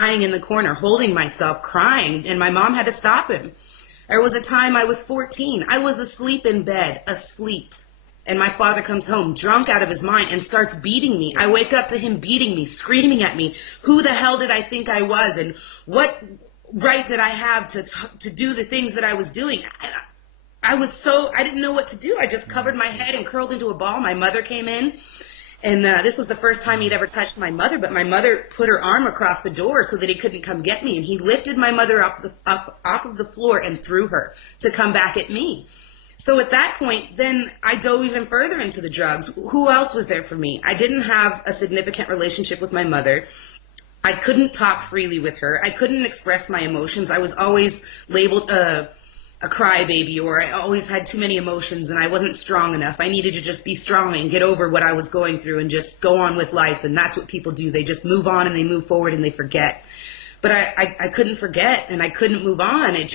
crying in the corner, holding myself, crying, and my mom had to stop him. There was a time I was 14. I was asleep in bed, asleep. And my father comes home drunk out of his mind and starts beating me. I wake up to him beating me, screaming at me. Who the hell did I think I was? And what right did I have to do the things that I was doing? I didn't know what to do. I just covered my head and curled into a ball. My mother came in. And this was the first time he'd ever touched my mother, but my mother put her arm across the door so that he couldn't come get me. And he lifted my mother up off of the floor and threw her to come back at me. So at that point, then I dove even further into the drugs. Who else was there for me? I didn't have a significant relationship with my mother. I couldn't talk freely with her. I couldn't express my emotions. I was always labeled a crybaby, or I always had too many emotions and I wasn't strong enough. I needed to just be strong and get over what I was going through and just go on with life. And that's what people do. They just move on and they move forward and they forget. But I couldn't forget and I couldn't move on. It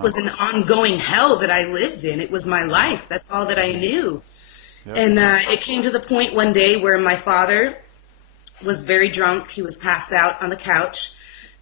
was an ongoing hell that I lived in. It was my life. That's all that I knew. Yep. And it came to the point one day where my father was very drunk. He was passed out on the couch.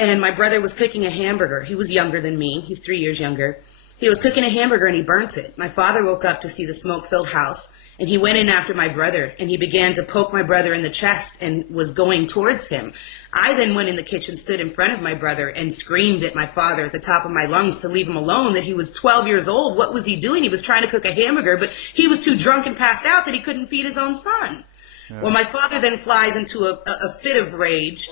And my brother was cooking a hamburger. He was younger than me. He's 3 years younger. He was cooking a hamburger and he burnt it. My father woke up to see the smoke-filled house. And he went in after my brother. And he began to poke my brother in the chest and was going towards him. I then went in the kitchen, stood in front of my brother, and screamed at my father at the top of my lungs to leave him alone, that he was 12 years old. What was he doing? He was trying to cook a hamburger, but he was too drunk and passed out that he couldn't feed his own son. Yeah. Well, my father then flies into a fit of rage.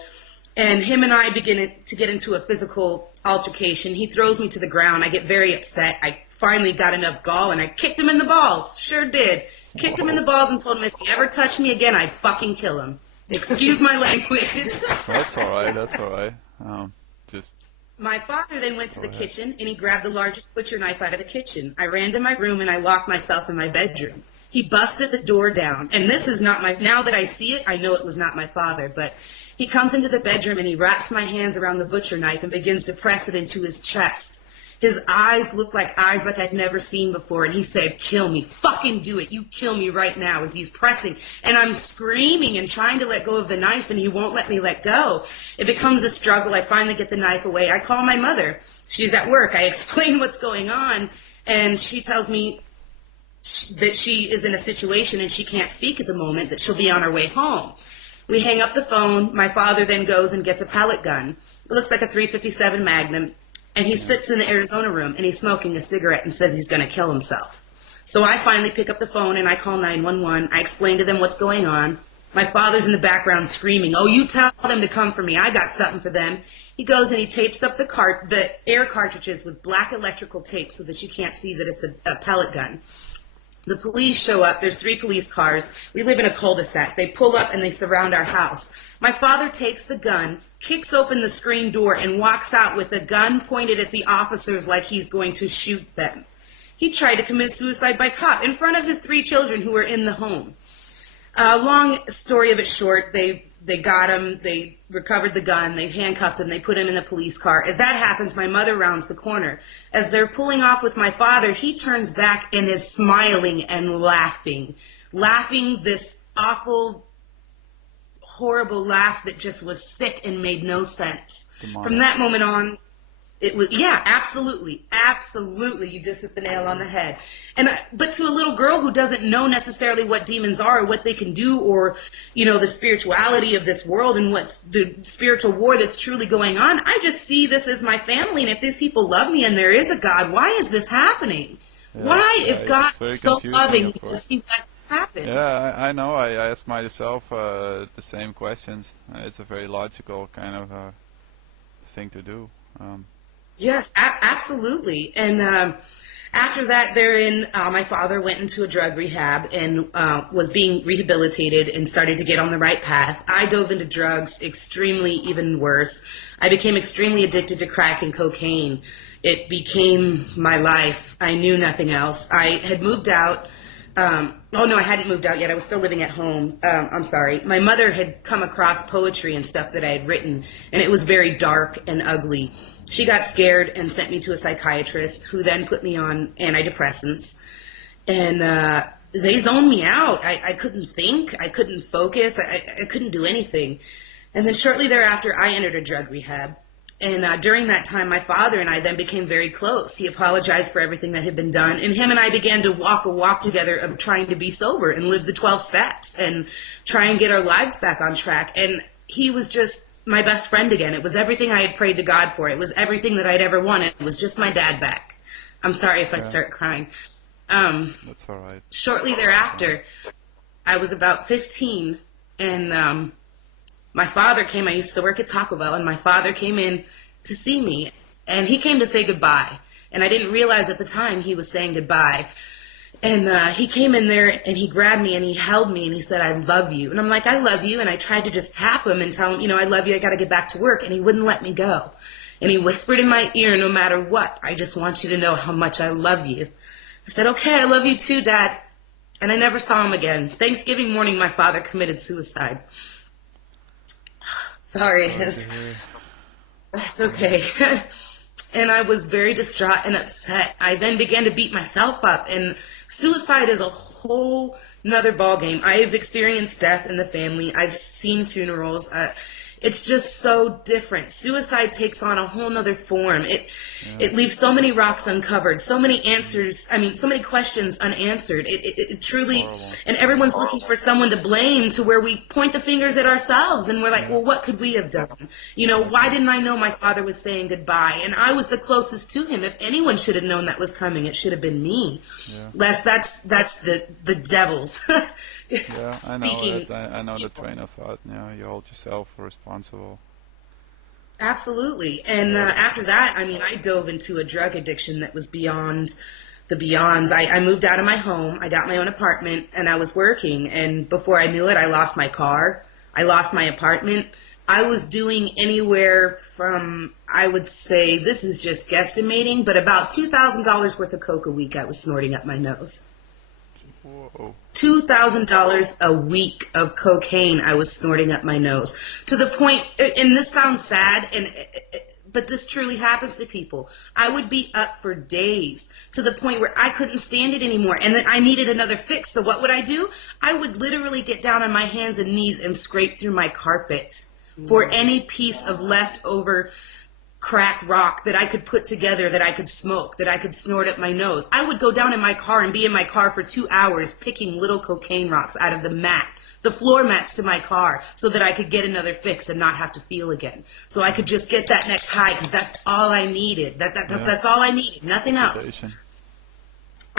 And him and I begin to get into a physical altercation. He throws me to the ground. I get very upset. I finally got enough gall, and I kicked him in the balls. Sure did. Kicked him in the balls and told him if he ever touched me again, I'd fucking kill him. Excuse my language. That's all right. That's all right. My father then went to the kitchen, and he grabbed the largest butcher knife out of the kitchen. I ran to my room, and I locked myself in my bedroom. He busted the door down. And this is not now that I see it, I know it was not my father, but he comes into the bedroom and he wraps my hands around the butcher knife and begins to press it into his chest. His eyes looked like eyes like I'd never seen before, and he said, "Kill me, fucking do it, you kill me right now," as he's pressing. And I'm screaming and trying to let go of the knife, and he won't let me let go. It becomes a struggle. I finally get the knife away. I call my mother. She's at work. I explain what's going on, and she tells me that she is in a situation and she can't speak at the moment, that she'll be on her way home. We hang up the phone. My father then goes and gets a pellet gun. It looks like a .357 Magnum. And he sits in the Arizona room and he's smoking a cigarette and says he's going to kill himself. So I finally pick up the phone and I call 911. I explain to them what's going on. My father's in the background screaming, "Oh, you tell them to come for me. I got something for them." He goes and he tapes up the air cartridges with black electrical tape so that you can't see that it's a pellet gun. The police show up. There's 3 police cars. We live in a cul-de-sac. They pull up and they surround our house. My father takes the gun, kicks open the screen door, and walks out with a gun pointed at the officers like he's going to shoot them. He tried to commit suicide by cop in front of his 3 children who were in the home. Long story of it short, they got him, they recovered the gun, they handcuffed him, they put him in a police car. As that happens, my mother rounds the corner. As they're pulling off with my father, he turns back and is smiling and laughing this awful, horrible laugh that just was sick and made no sense. From that moment on, it was, yeah, absolutely, you just hit the nail on the head. But to a little girl who doesn't know necessarily what demons are or what they can do, or, the spirituality of this world and what's the spiritual war that's truly going on, I just see this as my family. And if these people love me and there is a God, why is this happening? Yeah, why, if God is so loving, to see what happen? Yeah, I know. I ask myself the same questions. It's a very logical kind of thing to do. Yes, absolutely. And after that, my father went into a drug rehab and was being rehabilitated and started to get on the right path. I dove into drugs, extremely even worse. I became extremely addicted to crack and cocaine. It became my life. I knew nothing else. I had moved out. I hadn't moved out yet. I was still living at home. I'm sorry. My mother had come across poetry and stuff that I had written, and it was very dark and ugly. She got scared and sent me to a psychiatrist, who then put me on antidepressants. And they zoned me out. I couldn't think. I couldn't focus. I couldn't do anything. And then shortly thereafter, I entered a drug rehab. And during that time, my father and I then became very close. He apologized for everything that had been done. And him and I began to walk a walk together of trying to be sober and live the 12 steps and try and get our lives back on track. And he was just my best friend again. It was everything I had prayed to God for. It was everything that I'd ever wanted. It was just my dad back. I'm sorry if I start crying. That's all right. Shortly thereafter, I was about 15, and my father came. I used to work at Taco Bell, and my father came in to see me, and he came to say goodbye. And I didn't realize at the time he was saying goodbye. And he came in there, and he grabbed me, and he held me, and he said, "I love you." And I'm like, "I love you." And I tried to just tap him and tell him, "I love you. I got to get back to work." And he wouldn't let me go. And he whispered in my ear, "No matter what, I just want you to know how much I love you." I said, "Okay, I love you too, Dad." And I never saw him again. Thanksgiving morning, my father committed suicide. Sorry, that's okay. And I was very distraught and upset. I then began to beat myself up. And suicide is a whole nother ballgame. I've experienced death in the family. I've seen funerals. It's just so different. Suicide takes on a whole nother form. It leaves so many rocks uncovered, so many answers, so many questions unanswered. It truly, Horrible. and everyone's looking for someone to blame, to where we point the fingers at ourselves and we're like, well, what could we have done? Why didn't I know my father was saying goodbye? And I was the closest to him. If anyone should have known that was coming, it should have been me. Yeah. That's the devil's. Yeah, I know Speaking, that. I know the train of thought. You hold yourself responsible. Absolutely. And after that, I dove into a drug addiction that was beyond the beyonds. I moved out of my home. I got my own apartment, and I was working. And before I knew it, I lost my car. I lost my apartment. I was doing anywhere from, I would say, this is just guesstimating, but about $2,000 worth of coke a week I was snorting up my nose. Whoa. $2,000 a week of cocaine I was snorting up my nose. To the point, and this sounds sad, but this truly happens to people. I would be up for days to the point where I couldn't stand it anymore, and then I needed another fix. So what would I do? I would literally get down on my hands and knees and scrape through my carpet for any piece of leftover crack rock that I could put together, that I could smoke, that I could snort up my nose. I would go down in my car and be in my car for 2 hours picking little cocaine rocks out of the floor mats to my car, so that I could get another fix and not have to feel again. So I could just get that next high, because that's all I needed. That's all I needed, nothing else.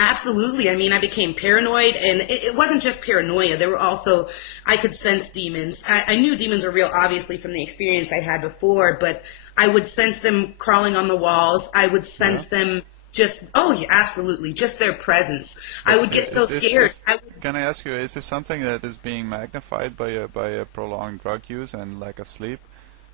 Absolutely. I became paranoid, and it wasn't just paranoia. There were also, I could sense demons. I knew demons were real, obviously, from the experience I had before, but I would sense them crawling on the walls. I would sense them just, absolutely, just their presence. I would get so scared. Can I ask you, is this something that is being magnified by a prolonged drug use and lack of sleep?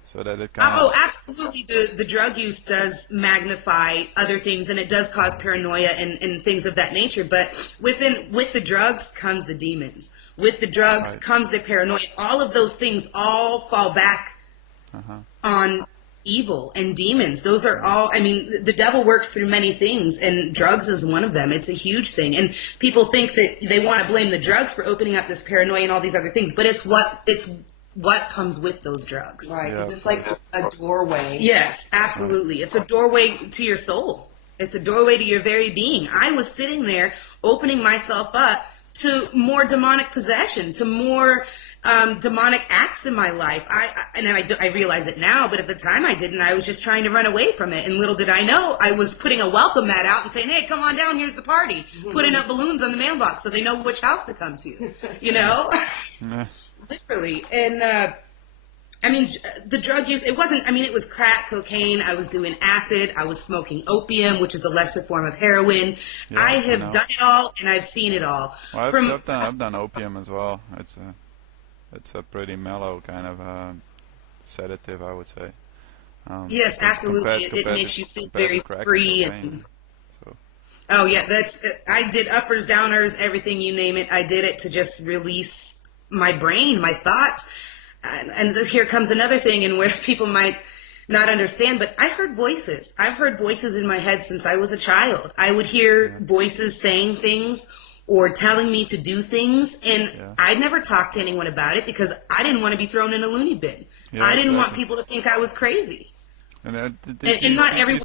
So that it kind Oh, absolutely. The drug use does magnify other things, and it does cause paranoia and things of that nature. But with the drugs comes the demons. With the drugs comes the paranoia. All of those things all fall back on evil and demons. Those are all, the devil works through many things, and drugs is one of them. It's a huge thing. And people think that they want to blame the drugs for opening up this paranoia and all these other things, but it's what comes with those drugs. Right, because it's like a doorway. Yes, absolutely. It's a doorway to your soul. It's a doorway to your very being. I was sitting there opening myself up to more demonic possession, to more demonic acts in my life. I realize it now, but at the time I didn't. I was just trying to run away from it. And little did I know, I was putting a welcome mat out and saying, "Hey, come on down, here's the party." Putting up balloons on the mailbox so they know which house to come to. Literally. And the drug use, it wasn't, it was crack, cocaine. I was doing acid. I was smoking opium, which is a lesser form of heroin. Yeah, I have done it all, and I've seen it all. Well, I've done opium as well. It's a pretty mellow kind of sedative, I would say. Yes, absolutely. It makes you feel very free. Oh yeah, I did uppers, downers, everything, you name it. I did it to just release my brain, my thoughts. And here comes another thing, and where people might not understand, but I heard voices. I've heard voices in my head since I was a child. I would hear voices saying things or telling me to do things, and I'd never talked to anyone about it because I didn't want to be thrown in a loony bin. Yeah, I didn't want exactly. people to think I was crazy. And, And not everyone